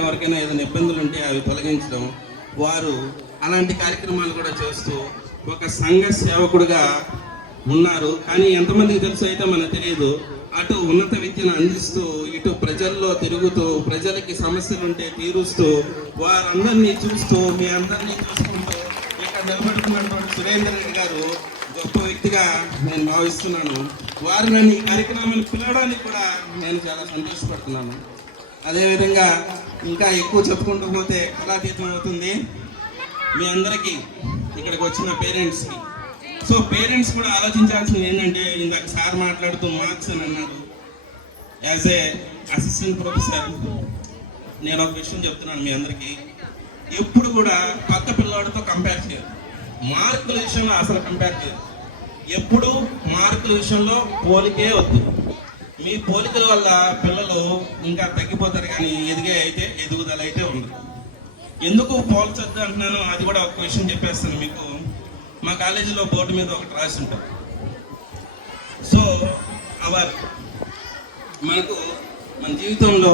ఎవరికైనా ఏదైనా ఇబ్బందులు ఉంటే అవి తొలగించడం, వారు అలాంటి కార్యక్రమాలు కూడా చేస్తూ ఒక సంఘ సేవకుడుగా ఉన్నారు. కానీ ఎంతమందికి తెలుసు అయితే మనకు తెలియదు. అటు ఉన్నత విద్యను అందిస్తూ, ఇటు ప్రజల్లో తిరుగుతూ, ప్రజలకి సమస్యలు ఉంటే తీరుస్తూ, వారందరినీ చూస్తూ, మీ అందరినీ చూసుకుంటూ ఇక్కడ నిలబడుతున్నటువంటి సురేందర్ రెడ్డి గారు గొప్ప వ్యక్తిగా నేను భావిస్తున్నాను. వారు నన్ను ఈ కార్యక్రమాన్ని పిలవడానికి కూడా నేను చాలా సంతోషపడుతున్నాను. అదేవిధంగా ఇంకా ఎక్కువ చెప్పుకుంటూ పోతే కళాతీతం అవుతుంది. మీ అందరికీ ఇక్కడికి వచ్చిన పేరెంట్స్కి, సో పేరెంట్స్ కూడా ఆలోచించాల్సింది ఏంటంటే, ఇందాక సార్ మాట్లాడుతూ మార్క్స్ అని అన్నారు. యాజ్ ఏ అసిస్టెంట్ ప్రొఫెసర్ నేను ఒక విషయం చెప్తున్నాను మీ అందరికీ, ఎప్పుడు కూడా పక్క పిల్లవాడితో కంపేర్ చేయరు. మార్కుల విషయంలో అసలు కంపేర్ చేయరు. ఎప్పుడు మార్కుల విషయంలో పోలికే వద్దు. మీ పోలికల వల్ల పిల్లలు ఇంకా తగ్గిపోతారు, కానీ ఎదుగుదల అయితే ఉండదు. ఎందుకు పోల్చొద్దు అంటున్నాను, అది కూడా ఒక విషయం చెప్పేస్తాను మీకు. మా కాలేజీలో బోర్డు మీద ఒకటి రాసి ఉంటుంది. సో మనకు మన జీవితంలో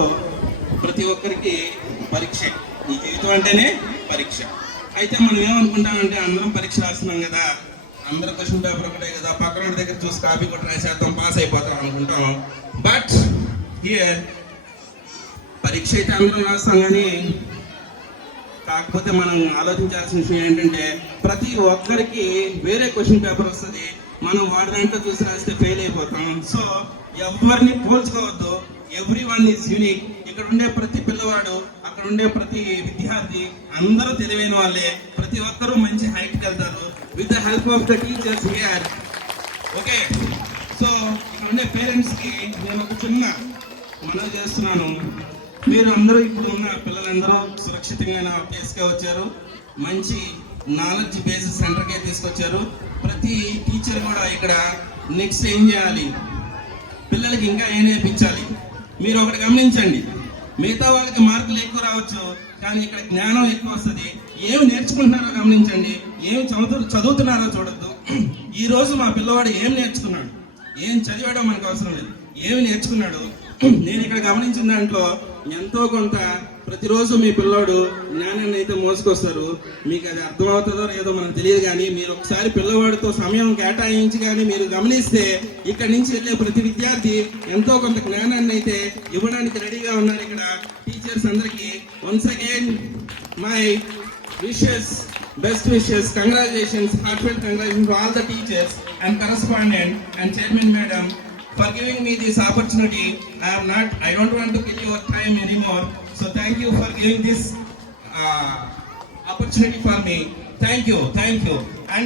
ప్రతి ఒక్కరికి పరీక్ష. ఈ జీవితం అంటేనే పరీక్ష. అయితే మనం ఏమనుకుంటామంటే, అందరం పరీక్ష రాస్తున్నాం కదా, అందరూ క్వశ్చన్ పేపర్ ఒకటే కదా, పక్కన దగ్గర చూసి కాపీ కొట్టి రాసేద్దాం, పాస్ అయిపోతాం అనుకుంటాం. బట్ హియర్ పరీక్ష అయితే అందరం రాస్తాం, కానీ కాకపోతే మనం ఆలోచించాల్సిన విషయం ఏంటంటే, ప్రతి ఒక్కరికి వేరే క్వశ్చన్ పేపర్ వస్తుంది. మనం వాడి దాంట్లో చూసి రాస్తే ఫెయిల్ అయిపోతాం. సో ఎవరిని పోల్చుకోవద్దు. Everyone is unique. ఇక్కడ ఉండే ప్రతి పిల్లవాడు, అక్కడ ఉండే ప్రతి విద్యార్థి అందరూ తెలివైన వాళ్ళే. ప్రతి ఒక్కరూ మంచి హైట్కి వెళ్తారు with the help of the teachers here. Okay, so ఇక్కడ ఉండే పేరెంట్స్కి నేను ఒక చిన్న మనవి చేస్తున్నాను. మీరు అందరూ ఇప్పుడు ఉన్న పిల్లలందరూ సురక్షితమైన ప్లేస్కే వచ్చారు. మంచి నాలెడ్జ్ బేస్డ్ సెంటర్కే తీసుకొచ్చారు. ప్రతి టీచర్ కూడా ఇక్కడ నెక్స్ట్ ఏం చేయాలి, పిల్లలకి ఇంకా ఏం నేర్పించాలి. మీరు ఒకటి గమనించండి, మిగతా వాళ్ళకి మార్కులు ఎక్కువ రావచ్చు, కానీ ఇక్కడ జ్ఞానం ఎక్కువ వస్తుంది. ఏమి నేర్చుకుంటున్నారో గమనించండి, ఏమి చదువుతున్నారో చూడొద్దు. ఈరోజు మా పిల్లవాడు ఏం నేర్చుకున్నాడు, ఏం చదివాడో మనకు అవసరం లేదు, ఏమి నేర్చుకున్నాడు. నేను ఇక్కడ గమనించిన దాంట్లో ఎంతో కొంత ప్రతిరోజు మీ పిల్లోడు జ్ఞానాన్ని అయితే మోసుకొస్తారు. మీకు అది అర్థమవుతుందో లేదో మనకు తెలియదు, కానీ మీరు ఒకసారి పిల్లవాడితో సమయం కేటాయించి కానీ మీరు గమనిస్తే, ఇక్కడి నుంచి వెళ్ళే ప్రతి విద్యార్థి ఎంతో కొంత జ్ఞానాన్ని అయితే ఇవ్వడానికి రెడీగా ఉన్నారు ఇక్కడ టీచర్స్ అందరికీ. Once again my wishes, best wishes, congratulations, heartfelt congratulations to all the teachers and correspondent and chairman madam for giving me this opportunity. I don't want to kill your time anymore, so thank you for giving this opportunity for me. Thank you. And